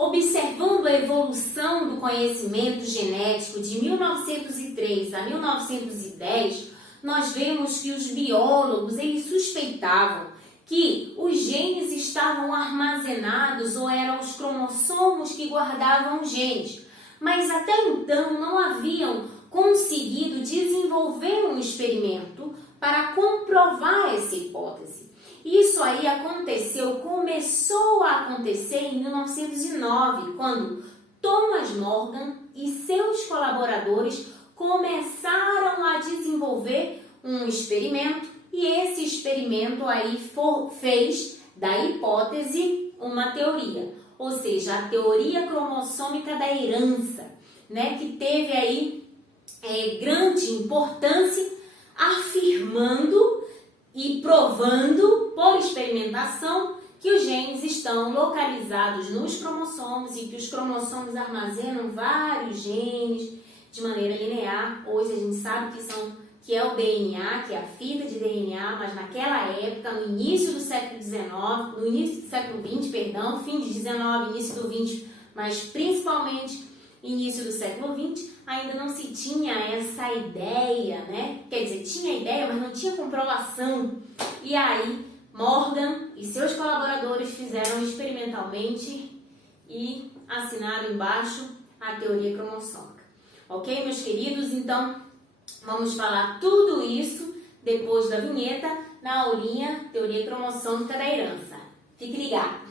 observando a evolução do conhecimento genético de 1903 a 1910, nós vemos que os biólogos eles suspeitavam que os genes estavam armazenados ou eram os cromossomos que guardavam os genes, mas até então não haviam conseguido desenvolver um experimento para comprovar essa hipótese. Isso aí começou a acontecer em 1909, quando Thomas Morgan e seus colaboradores começaram a desenvolver um experimento e esse experimento aí fez da hipótese uma teoria, ou seja, a teoria cromossômica da herança, né, que teve aí grande importância, afirmando e provando por experimentação que os genes estão localizados nos cromossomos e que os cromossomos armazenam vários genes de maneira linear. Hoje a gente sabe que é o DNA, que é a fita de DNA, mas naquela época, no início do século XIX, no início do século XX, perdão, fim de XIX, início do XX, mas principalmente início do século XX, ainda não se tinha essa ideia, né? Quer dizer, tinha ideia, mas não tinha comprovação. E aí, Morgan e seus colaboradores fizeram experimentalmente e assinaram embaixo a teoria cromossômica. Ok, meus queridos? Então, vamos falar tudo isso depois da vinheta na aulinha Teoria Cromossômica da Herança. Fique ligado!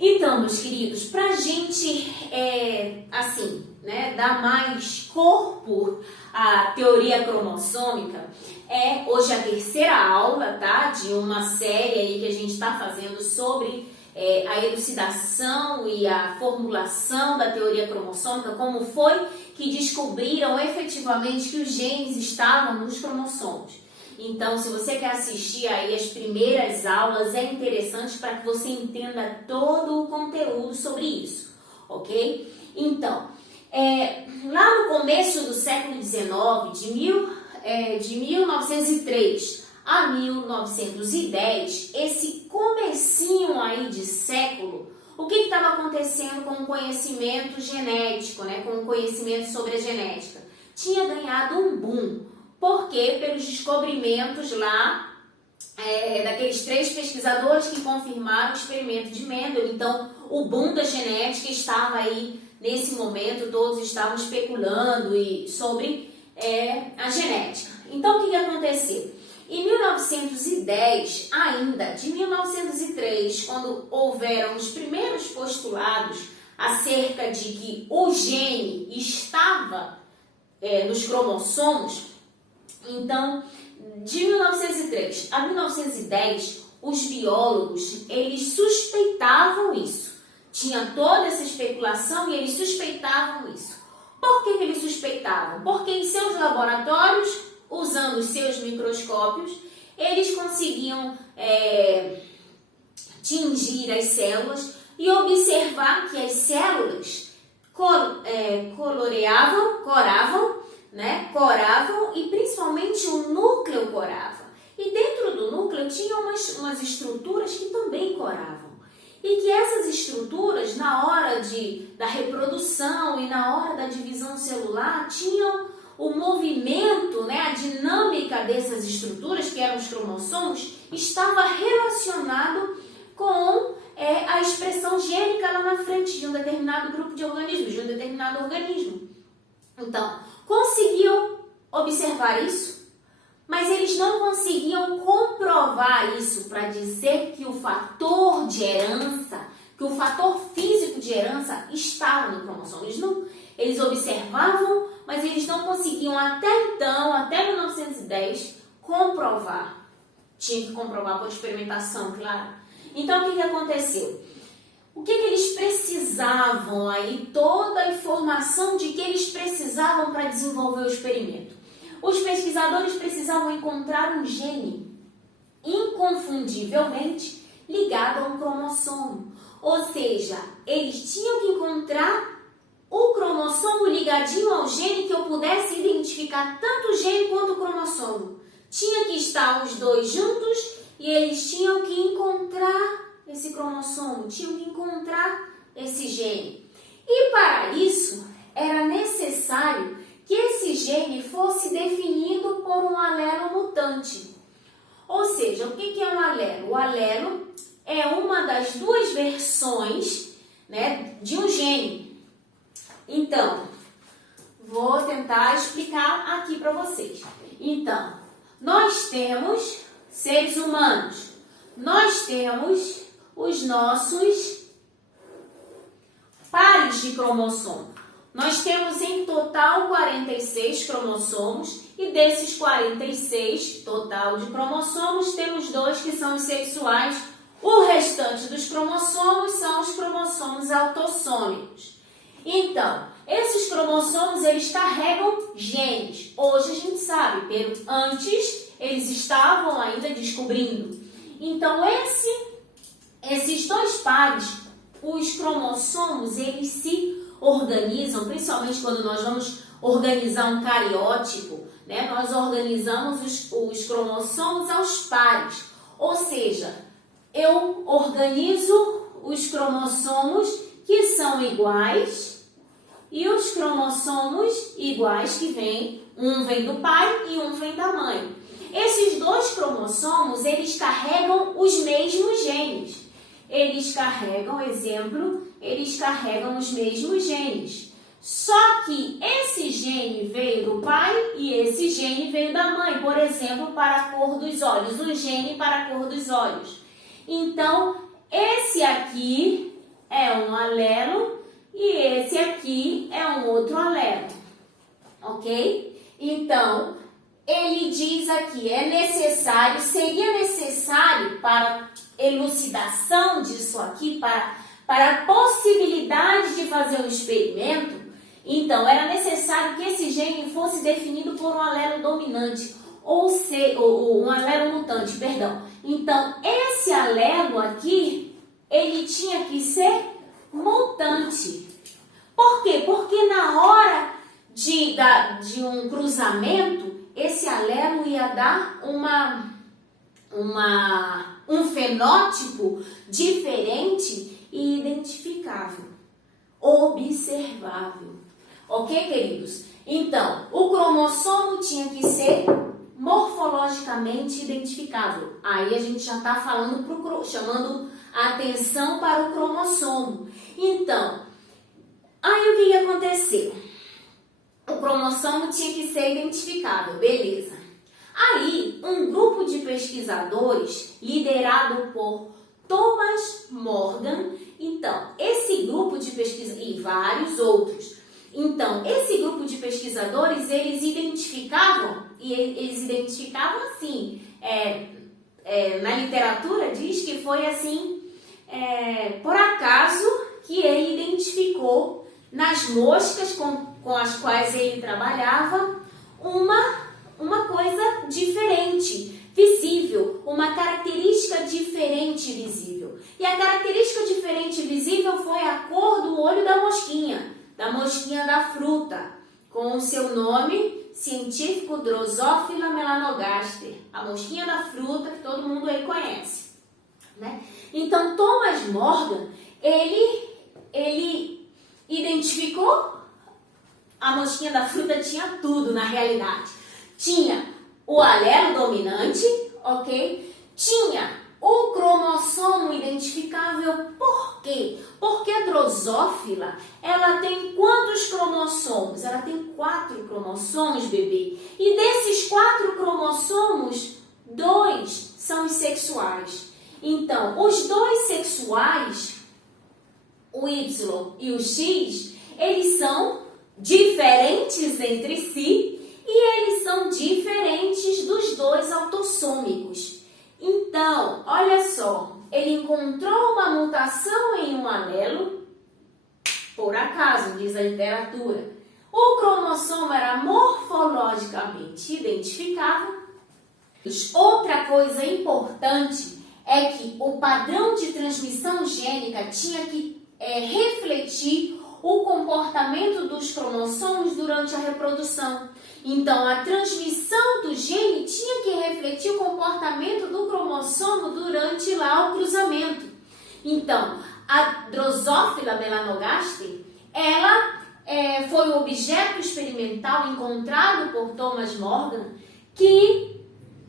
Então, meus queridos, para a gente, dar mais corpo à teoria cromossômica, hoje a terceira aula, tá? De uma série aí que a gente está fazendo sobre a elucidação e a formulação da teoria cromossômica, como foi que descobriram efetivamente que os genes estavam nos cromossomos. Então, se você quer assistir aí as primeiras aulas, é interessante para que você entenda todo o conteúdo sobre isso, ok? Então, lá no começo do século XIX, de 1903 a 1910, esse comecinho aí de século, o que estava acontecendo com o conhecimento genético, né? Com o conhecimento sobre a genética? Tinha ganhado um boom. Por quê? Pelos descobrimentos lá daqueles 3 pesquisadores que confirmaram o experimento de Mendel. Então, o boom da genética estava aí nesse momento, todos estavam especulando sobre a genética. Então, o que aconteceu? Em 1910, ainda, de 1903, quando houveram os primeiros postulados acerca de que o gene estava nos cromossomos, então, de 1903 a 1910, os biólogos, eles suspeitavam isso. Tinha toda essa especulação e eles suspeitavam isso. Por que eles suspeitavam? Porque em seus laboratórios, usando os seus microscópios, eles conseguiam tingir as células e observar que as células coravam e principalmente o núcleo corava. E dentro do núcleo tinha umas estruturas que também coravam. E que essas estruturas, na hora da reprodução e na hora da divisão celular, tinham o movimento, a dinâmica dessas estruturas, que eram os cromossomos, estava relacionado com a expressão gênica lá na frente de um determinado grupo de organismos, de um determinado organismo. Então, conseguiam observar isso, mas eles não conseguiam comprovar isso para dizer que o fator de herança, que o fator físico de herança estava no cromossomo. Eles observavam, mas eles não conseguiam até então, até 1910, comprovar. Tinha que comprovar por experimentação, claro. Então, o que aconteceu? O que eles precisavam aí? Toda a informação de que eles precisavam para desenvolver o experimento. Os pesquisadores precisavam encontrar um gene inconfundivelmente ligado a um cromossomo. Ou seja, eles tinham que encontrar o cromossomo ligadinho ao gene que eu pudesse identificar tanto o gene quanto o cromossomo. Tinha que estar os dois juntos e eles tinham que encontrar esse cromossomo, tinham que encontrar esse gene. E para isso, era necessário que esse gene fosse definido por um alelo mutante. Ou seja, o que é um alelo? O alelo é uma das duas versões, né, de um gene. Então, vou tentar explicar aqui para vocês. Então, nós temos seres humanos, nós temos os nossos pares de cromossomo. Nós temos em total 46 cromossomos e desses 46 total de cromossomos, temos 2 que são os sexuais. O restante dos cromossomos são os cromossomos autossômicos. Então, esses cromossomos, eles carregam genes. Hoje a gente sabe, antes eles estavam ainda descobrindo. Então, esses 2 pares, os cromossomos, eles se organizam, principalmente quando nós vamos organizar um cariótipo, né? Nós organizamos os cromossomos aos pares. Ou seja, eu organizo os cromossomos que são iguais e os cromossomos iguais que um vem do pai e um vem da mãe. Esses 2 cromossomos, eles carregam os mesmos genes. Eles carregam os mesmos genes. Só que esse gene veio do pai e esse gene veio da mãe. Por exemplo, para a cor dos olhos, um gene para a cor dos olhos. Então, esse aqui é um alelo e esse aqui é um outro alelo. Ok? Então, ele diz aqui, seria necessário para elucidação disso aqui, para a possibilidade de fazer um experimento, então era necessário que esse gene fosse definido por um alelo dominante, ou um alelo mutante, perdão. Então, esse alelo aqui, ele tinha que ser mutante. Por quê? Porque na hora de um cruzamento, esse alelo ia dar um fenótipo diferente e identificável, observável. Ok, queridos? Então, o cromossomo tinha que ser morfologicamente identificável. Aí a gente já está chamando a atenção para o cromossomo. Então, aí o que ia acontecer? O cromossomo tinha que ser identificável, beleza. Aí, um grupo de pesquisadores, liderado por Thomas Morgan, então, esse grupo de pesquisadores, e vários outros, então, esse grupo de pesquisadores, eles identificavam assim, na literatura diz que foi assim, por acaso, que ele identificou nas moscas com as quais ele trabalhava uma coisa diferente, visível, uma característica diferente visível. E a característica diferente visível foi a cor do olho da mosquinha da fruta, com o seu nome científico Drosophila melanogaster, a mosquinha da fruta que todo mundo aí conhece, né? Então, Thomas Morgan, ele identificou a mosquinha da fruta, tinha tudo na realidade. Tinha o alelo dominante, ok? Tinha o cromossomo identificável. Por quê? Porque a drosófila, ela tem quantos cromossomos? Ela tem 4 cromossomos, bebê. E desses 4 cromossomos, 2 são os sexuais. Então, os 2 sexuais, o Y e o X, eles são diferentes entre si e eles são diferentes dos 2 autossômicos. Então, olha só, ele encontrou uma mutação em um alelo, por acaso, diz a literatura. O cromossomo era morfologicamente identificável. Outra coisa importante é que o padrão de transmissão gênica tinha que refletir o comportamento dos cromossomos durante a reprodução. Então, a transmissão do gene tinha que cromossomo durante lá o cruzamento. Então, a Drosophila melanogaster, ela foi o objeto experimental encontrado por Thomas Morgan que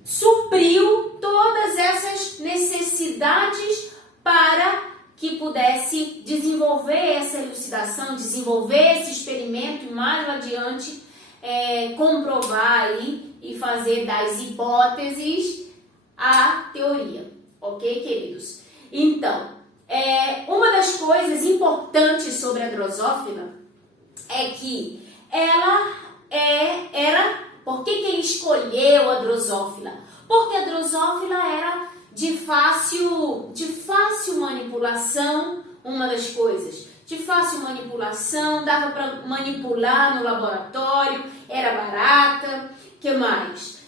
supriu todas essas necessidades para que pudesse desenvolver essa elucidação, desenvolver esse experimento e mais adiante comprovar aí e fazer das hipóteses a teoria, ok, queridos? Então, uma das coisas importantes sobre a Drosophila é que ela por que ele escolheu a Drosophila? Porque a Drosophila era de fácil manipulação, uma das coisas. De fácil manipulação, dava para manipular no laboratório, era barata, que mais?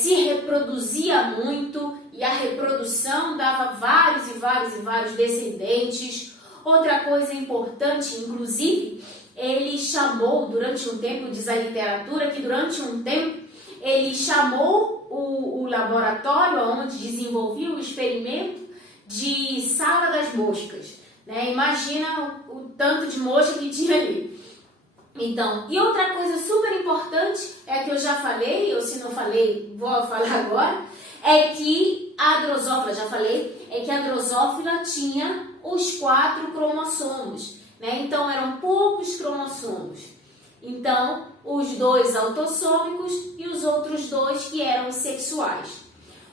Se reproduzia muito e a reprodução dava vários e vários descendentes. Outra coisa importante, inclusive, ele chamou durante um tempo, diz a literatura, que durante um tempo ele chamou o laboratório onde desenvolvia o experimento de sala das moscas, né? Imagina o tanto de mosca que tinha ali. Então, e outra coisa super importante, que eu já falei, ou se não falei, vou falar agora, é que a Drosophila, já falei, que a Drosophila tinha os 4 cromossomos, né? Então, eram poucos cromossomos. Então, os 2 autossômicos e os outros 2 que eram sexuais.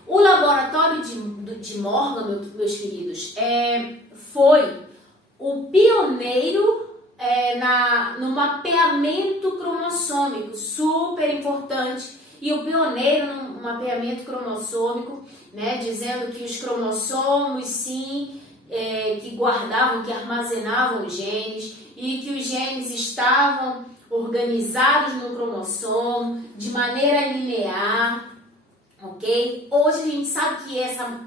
O laboratório de Morgan, meus queridos, foi o pioneiro no mapeamento cromossômico, super importante, e o pioneiro no mapeamento cromossômico, né, dizendo que os cromossomos, sim, que guardavam, que armazenavam os genes, e que os genes estavam organizados no cromossomo de maneira linear, ok? Hoje a gente sabe que essa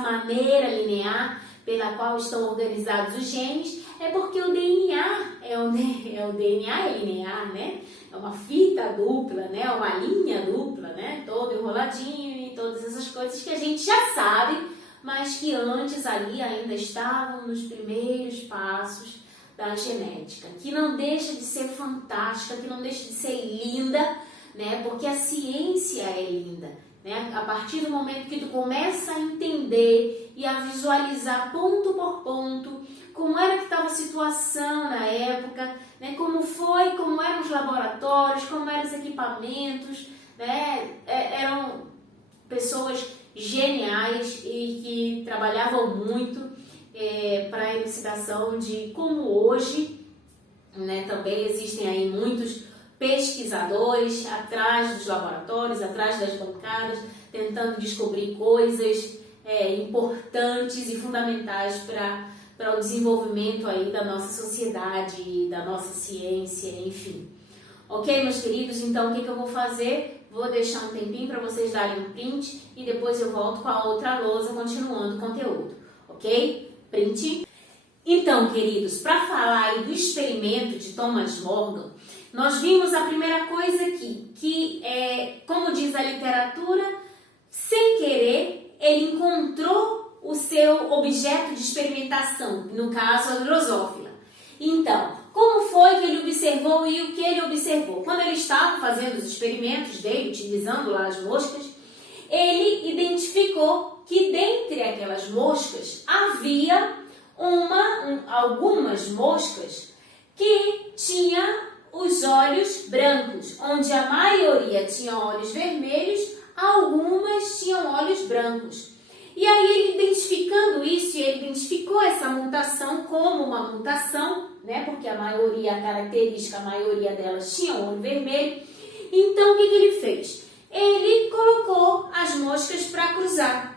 maneira linear pela qual estão organizados os genes é porque o DNA o DNA é linear, né? É uma fita dupla, né? Uma linha dupla, né? Todo enroladinho e todas essas coisas que a gente já sabe, mas que antes ali ainda estavam nos primeiros passos da genética, que não deixa de ser fantástica, que não deixa de ser linda, né? Porque a ciência é linda, né? A partir do momento que tu começa a entender e a visualizar ponto por ponto como era que estava a situação na época, né? Como eram os laboratórios, como eram os equipamentos, né? Eram pessoas geniais e que trabalhavam muito para a elucidação de como hoje, né, também existem aí muitos pesquisadores atrás dos laboratórios, atrás das bancadas, tentando descobrir coisas importantes e fundamentais para o desenvolvimento aí da nossa sociedade, da nossa ciência, enfim. Ok, meus queridos? Então, o que eu vou fazer? Vou deixar um tempinho para vocês darem um print e depois eu volto com a outra lousa continuando o conteúdo, ok? Print. Então, queridos, para falar aí do experimento de Thomas Morgan, nós vimos a primeira coisa aqui, que como diz a literatura, sem querer, ele encontrou o seu objeto de experimentação, no caso a Drosophila. Então, como foi que ele observou e o que ele observou? Quando ele estava fazendo os experimentos dele, utilizando lá as moscas, ele identificou que dentre aquelas moscas havia algumas moscas que tinha os olhos brancos, onde a maioria tinha olhos vermelhos, algumas tinham olhos brancos. E aí ele identificando isso, ele identificou essa mutação como uma mutação, né? Porque a maioria delas tinha olho vermelho. Então o que ele fez? Ele colocou as moscas para cruzar.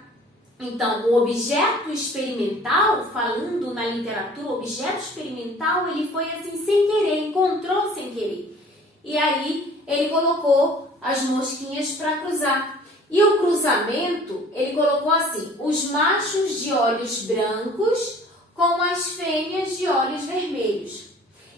Então, o objeto experimental, falando na literatura, o objeto experimental, ele foi assim sem querer, encontrou sem querer. E aí, ele colocou as mosquinhas para cruzar. E o cruzamento, ele colocou assim, os machos de olhos brancos com as fêmeas de olhos vermelhos.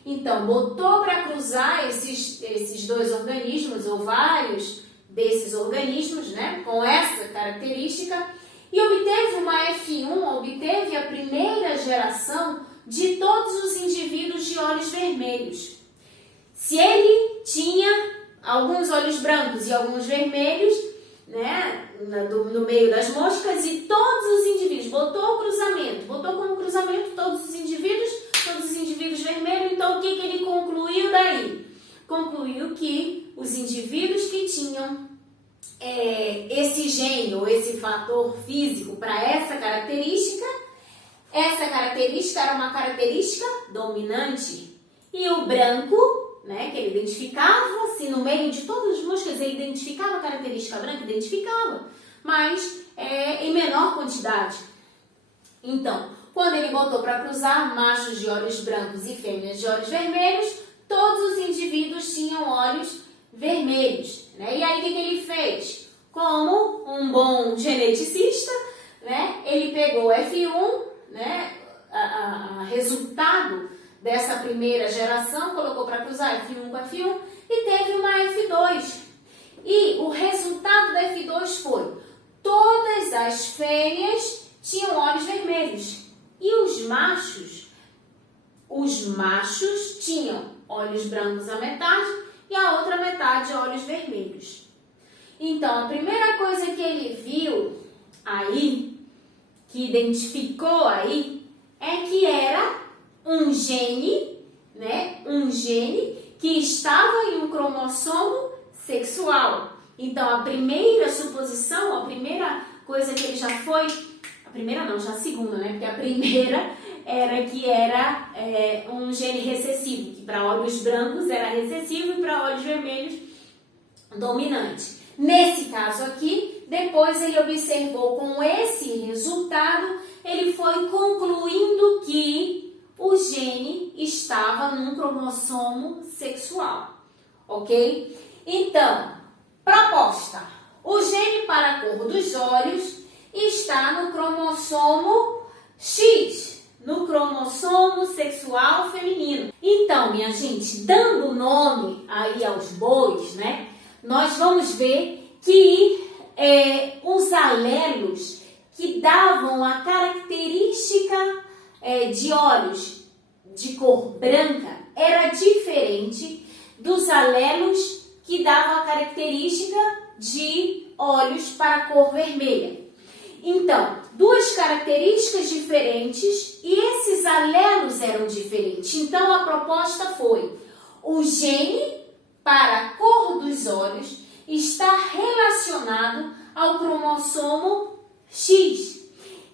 Então, botou para cruzar esses dois organismos, ou vários desses organismos, né, com essa característica, e obteve uma F1, obteve a primeira geração de todos os indivíduos de olhos vermelhos. Se ele tinha alguns olhos brancos e alguns vermelhos, né, no meio das moscas, e todos os indivíduos, botou como cruzamento todos os indivíduos vermelhos, então o que ele concluiu daí? Concluiu que os indivíduos que tinham esse gene ou esse fator físico para essa característica era uma característica dominante. E o branco, né, que ele identificava, se no meio de todas as moscas ele identificava a característica branca, identificava, mas em menor quantidade. Então, quando ele botou para cruzar machos de olhos brancos e fêmeas de olhos vermelhos, todos os indivíduos tinham olhos vermelhos, né? E aí o que ele fez? Como um bom geneticista, né, ele pegou F1, né, a resultado dessa primeira geração, colocou para cruzar F1 com F1 e teve uma F2. E o resultado da F2 foi: todas as fêmeas tinham olhos vermelhos e os machos tinham olhos brancos a metade e a outra metade olhos vermelhos. Então, a primeira coisa que ele viu aí, que identificou aí, é que era um gene, né? Um gene que estava em um cromossomo sexual. Então, a primeira suposição, a primeira coisa que ele já foi... A primeira não, já a segunda, né? Porque a primeira era que era um gene recessivo, que para olhos brancos era recessivo e para olhos vermelhos dominante. Nesse caso aqui, depois ele observou com esse resultado, ele foi concluindo que o gene estava num cromossomo sexual, ok? Então, proposta: o gene para a cor dos olhos está no cromossomo X, no cromossomo sexual feminino. Então, minha gente, dando nome aí aos bois, né, nós vamos ver que os alelos que davam a característica de olhos de cor branca era diferente dos alelos que davam a característica de olhos para cor vermelha. Então, duas características diferentes e esses alelos eram diferentes. Então, a proposta foi: o gene para a cor dos olhos está relacionado ao cromossomo X.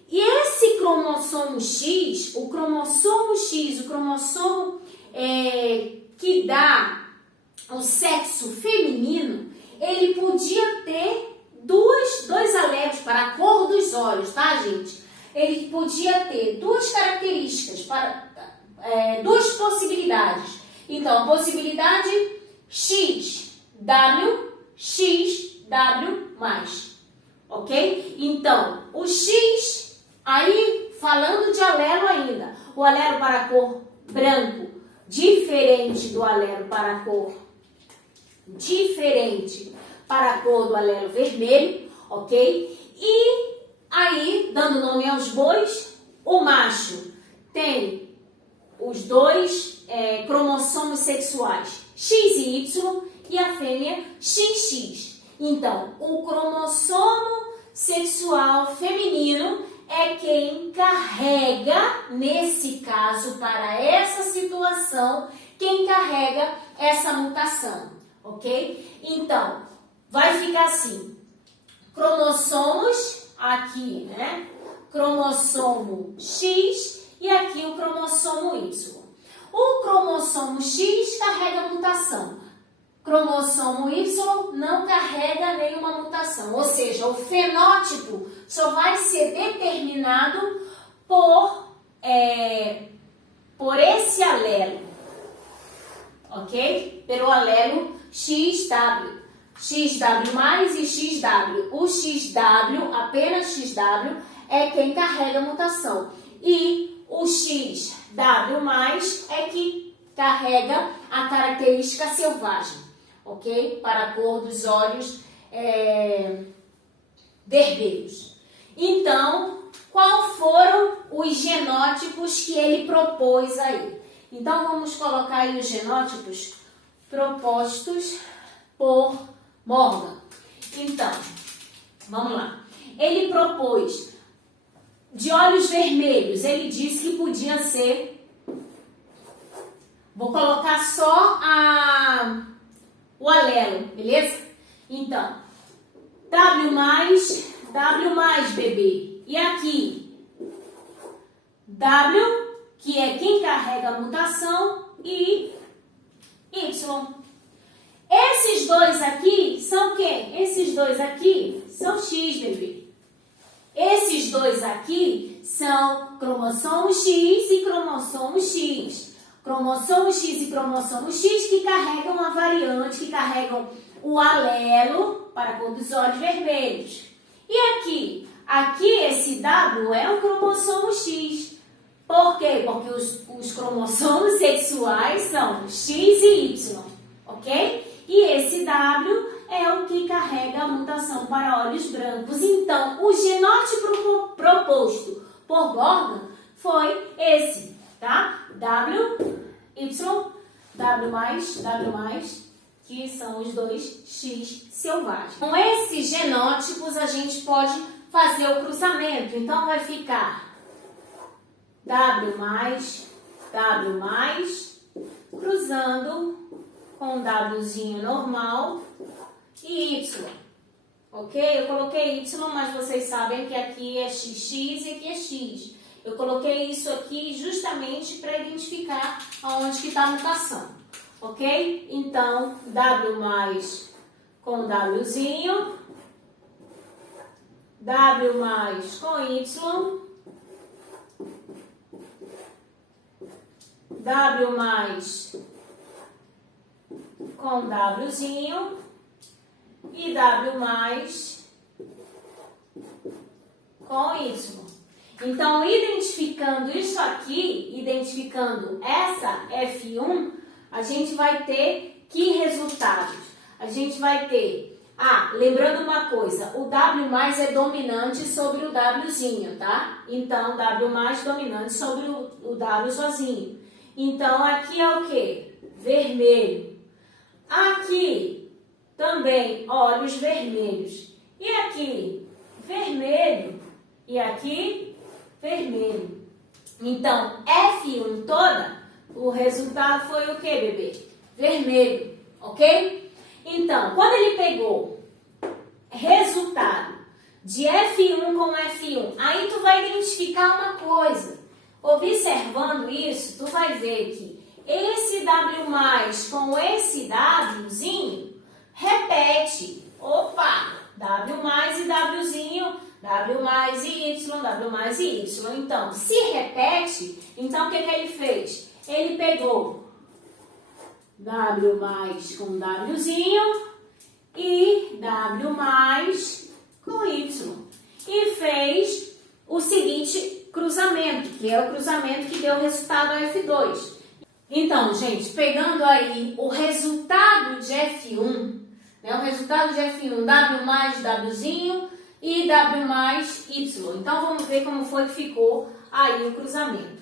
E esse cromossomo X, o cromossomo que dá o sexo feminino, ele podia ter dois alelos para a cor dos olhos, tá, gente? Ele podia ter duas características, duas possibilidades. Então, a possibilidade XW, ok? Então, o X, aí falando de alelo ainda, o alelo para a cor branco, diferente do alelo para a cor do alelo vermelho, ok? E aí, dando nome aos bois, o macho tem os dois cromossomos sexuais X e Y e a fêmea XX. Então, o cromossomo sexual feminino é quem carrega, nesse caso, para essa situação, quem carrega essa mutação, ok? Então, vai ficar assim: cromossomos, aqui, né? Cromossomo X e aqui o cromossomo Y. O cromossomo X carrega mutação. Cromossomo Y não carrega nenhuma mutação. Ou seja, o fenótipo só vai ser determinado por esse alelo, ok? Pelo alelo XW. XW+ e XW. O XW, apenas XW, é quem carrega a mutação. E o XW+ é que carrega a característica selvagem, ok? Para a cor dos olhos vermelhos. Então, qual foram os genótipos que ele propôs aí? Então, vamos colocar aí os genótipos propostos por Morgan. Então, vamos lá. Ele propôs de olhos vermelhos. Ele disse que podia ser... Vou colocar só o alelo, beleza? Então, W+, bebê. E aqui, W, que é quem carrega a mutação, e Y. Esses dois aqui são o quê? Esses dois aqui são X, bebê. Esses dois aqui são cromossomo X e cromossomo X. Cromossomo X e cromossomo X que carregam a variante, que carregam o alelo para a cor dos olhos vermelhos. E aqui? Aqui esse W é um cromossomo X. Por quê? Porque os cromossomos sexuais são X e Y, ok? E esse W é o que carrega a mutação para olhos brancos. Então, o genótipo proposto por Morgan foi esse, tá? W, Y, W+, que são os dois X selvagens. Com esses genótipos, a gente pode fazer o cruzamento. Então, vai ficar W+, cruzando com Wzinho normal e Y. Ok? Eu coloquei Y, mas vocês sabem que aqui é XX e aqui é X. Eu coloquei isso aqui justamente para identificar aonde que está a mutação. Ok? Então, W+ com Wzinho, W+ com Y, W+ com Wzinho e W+ com Y. Então, identificando isso aqui, identificando essa F1, a gente vai ter que resultados? A gente vai ter, lembrando uma coisa, o W+ é dominante sobre o Wzinho, tá? Então, W+ dominante sobre o W sozinho. Então, aqui é o quê? Vermelho. Aqui, também, olhos vermelhos. E aqui, vermelho. E aqui, vermelho. Então, F1 toda, o resultado foi o que, bebê? Vermelho, ok? Então, quando ele pegou resultado de F1 com F1, aí tu vai identificar uma coisa. Observando isso, tu vai ver que esse W+ com esse Wzinho repete. Opa! W+ e Wzinho, W+ e Y, W+ e Y. Então, se repete, então o que ele fez? Ele pegou W+ com Wzinho e W+ com Y. E fez o seguinte cruzamento, que é o cruzamento que deu o resultado F2. Então, gente, pegando aí o resultado de F1, né, o resultado de F1, W+, Wzinho e W+ Y. Então, vamos ver como foi que ficou aí o cruzamento.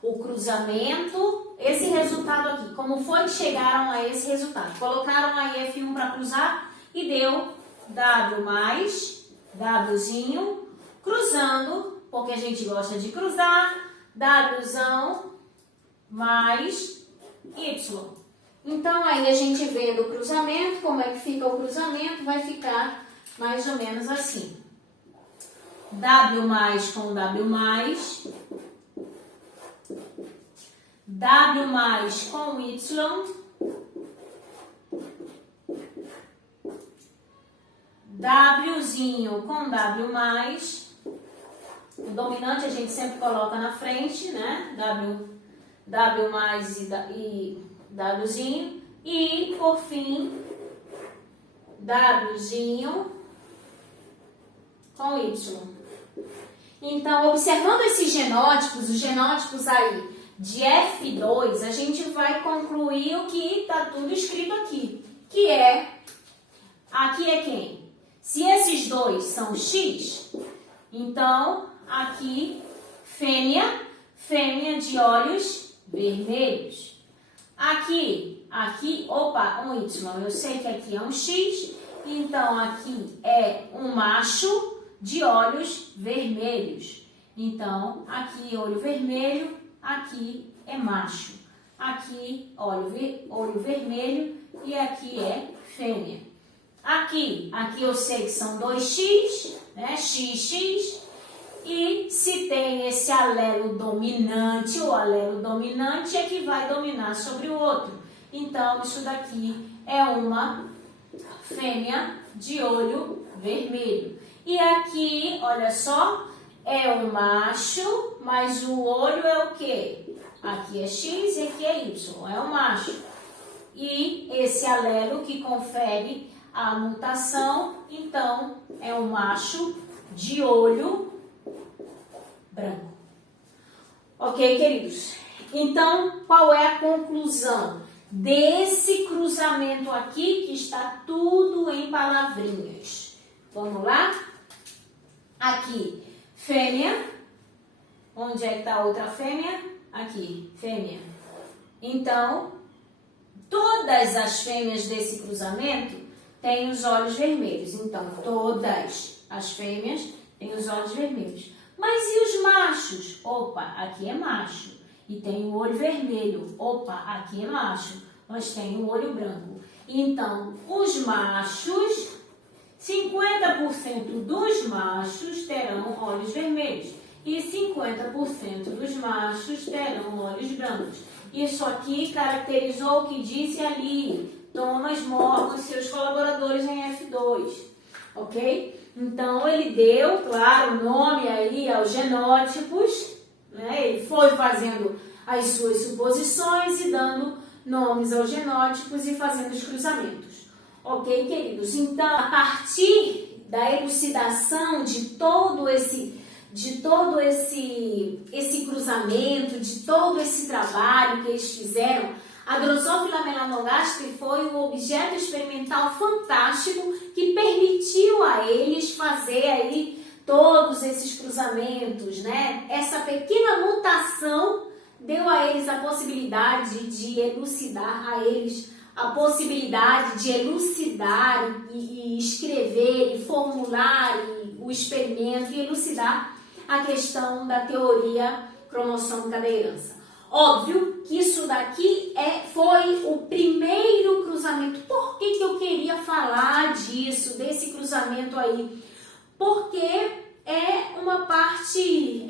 O cruzamento, esse resultado aqui, como foi que chegaram a esse resultado? Colocaram aí F1 para cruzar e deu W+, Wzinho, cruzando, porque a gente gosta de cruzar, Wzão mais Y. Então, aí a gente vendo o cruzamento, como é que fica o cruzamento, vai ficar mais ou menos assim. W+ com W+, W+ com Y, Wzinho com W+, o dominante a gente sempre coloca na frente, né? W+ e Wzinho. E, por fim, Wzinho com Y. Então, observando esses genótipos, os genótipos aí de F2, a gente vai concluir o que está tudo escrito aqui, que é aqui é quem? Se esses dois são X, então aqui fêmea de olhos vermelhos. Aqui, opa, um Y, eu sei que aqui é um X, então aqui é um macho de olhos vermelhos. Então, aqui olho vermelho, aqui é macho. Aqui olho vermelho e aqui é fêmea. Aqui eu sei que são 2X, né? XX. E se tem esse alelo dominante, o alelo dominante é que vai dominar sobre o outro. Então, isso daqui é uma fêmea de olho vermelho. E aqui, olha só, é o macho, mas o olho é o quê? Aqui é X e aqui é Y, é o macho. E esse alelo que confere a mutação, então, é o macho de olho branco. Ok, queridos? Então, qual é a conclusão desse cruzamento aqui, que está tudo em palavrinhas? Vamos lá? Aqui, fêmea. Onde é que está a outra fêmea? Aqui, fêmea. Então, todas as fêmeas desse cruzamento têm os olhos vermelhos. Então, todas as fêmeas têm os olhos vermelhos. Mas e os machos? Opa, aqui é macho. E tem o olho vermelho. Opa, aqui é macho. Mas tem o olho branco. Então, os machos, 50% dos machos terão olhos vermelhos. E 50% dos machos terão olhos brancos. Isso aqui caracterizou o que disse ali Thomas Morgan e seus colaboradores em F2. Ok? Então, ele deu, claro, nome aí aos genótipos, né? Ele foi fazendo as suas suposições e dando nomes aos genótipos e fazendo os cruzamentos. Ok, queridos? Então, a partir da elucidação de todo esse cruzamento, de todo esse trabalho que eles fizeram, a Drosophila melanogaster foi um objeto experimental fantástico que permitiu a eles fazer aí todos esses cruzamentos, né? Essa pequena mutação deu a eles a possibilidade de elucidar e escrever e formular o experimento e elucidar a questão da teoria cromossômica da herança. Óbvio que isso daqui foi o primeiro cruzamento. Por que eu queria falar disso, desse cruzamento aí? Porque é uma parte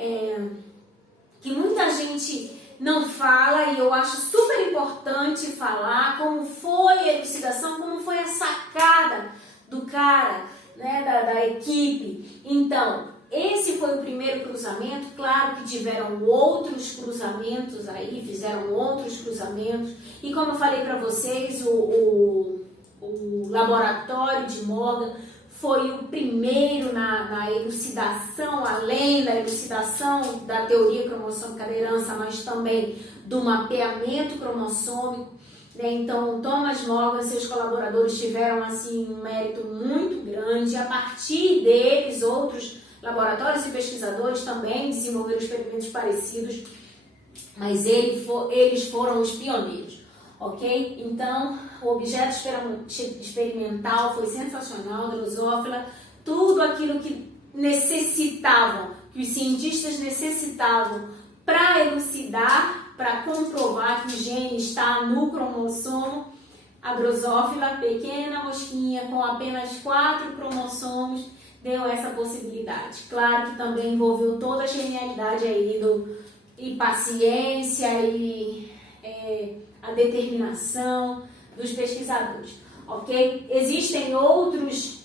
que muita gente não fala e eu acho super importante falar como foi a elucidação, como foi a sacada do cara, né, da equipe. Então, esse foi o primeiro cruzamento. Claro que tiveram outros cruzamentos aí, fizeram outros cruzamentos. E como eu falei para vocês, o laboratório de Morgan foi o primeiro na elucidação, além da elucidação da teoria cromossômica da herança, mas também do mapeamento cromossômico. Então, Thomas Morgan e seus colaboradores tiveram assim, um mérito muito grande. A partir deles, outros laboratórios e pesquisadores também desenvolveram experimentos parecidos, mas eles foram os pioneiros, ok? Então, o objeto experimental foi sensacional, Drosophila, tudo aquilo que necessitavam, que os cientistas necessitavam para elucidar, para comprovar que o gene está no cromossomo. A Drosophila, pequena mosquinha com apenas 4 cromossomos, deu essa possibilidade. Claro que também envolveu toda a genialidade aí e paciência e a determinação dos pesquisadores, ok? Existem outros,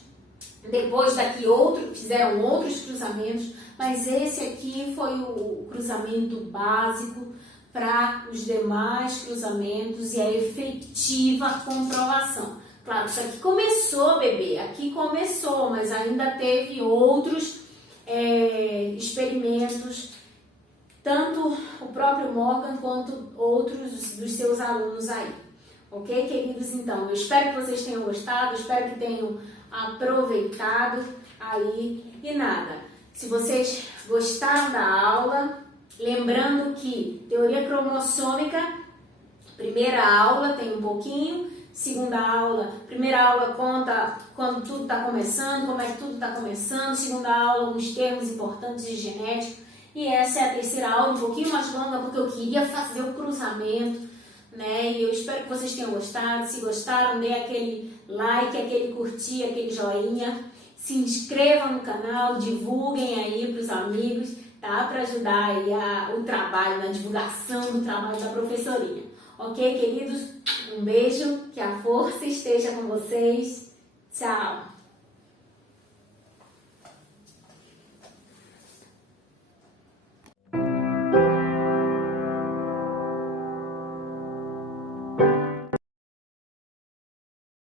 depois daqui fizeram outros cruzamentos, mas esse aqui foi o cruzamento básico para os demais cruzamentos e a efetiva comprovação. Claro, isso aqui começou, bebê, aqui começou, mas ainda teve outros experimentos, tanto o próprio Morgan quanto outros dos seus alunos aí. Ok, queridos? Então, eu espero que vocês tenham gostado, espero que tenham aproveitado aí. E nada, se vocês gostaram da aula, lembrando que teoria cromossômica, primeira aula tem um pouquinho, primeira aula conta quando tudo está começando, como é que tudo está começando, segunda aula, alguns termos importantes de genética, e essa é a terceira aula, um pouquinho mais longa, porque eu queria fazer o cruzamento, né? E eu espero que vocês tenham gostado. Se gostaram, dê aquele like, aquele curtir, aquele joinha, se inscrevam no canal, divulguem aí para os amigos, tá? Para ajudar aí o trabalho, na divulgação do trabalho da professorinha. Ok, queridos? Um beijo, que a força esteja com vocês. Tchau!